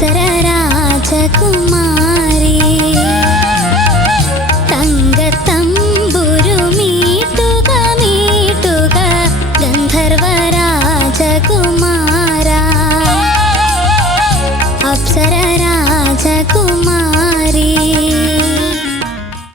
അപ്സരരാജകുമാരി തങ്കത്തമ്പുരു മീട്ടുക മീട്ടുക ഗന്ധർവരാജകുമാര. അപ്സരരാജകുമാരി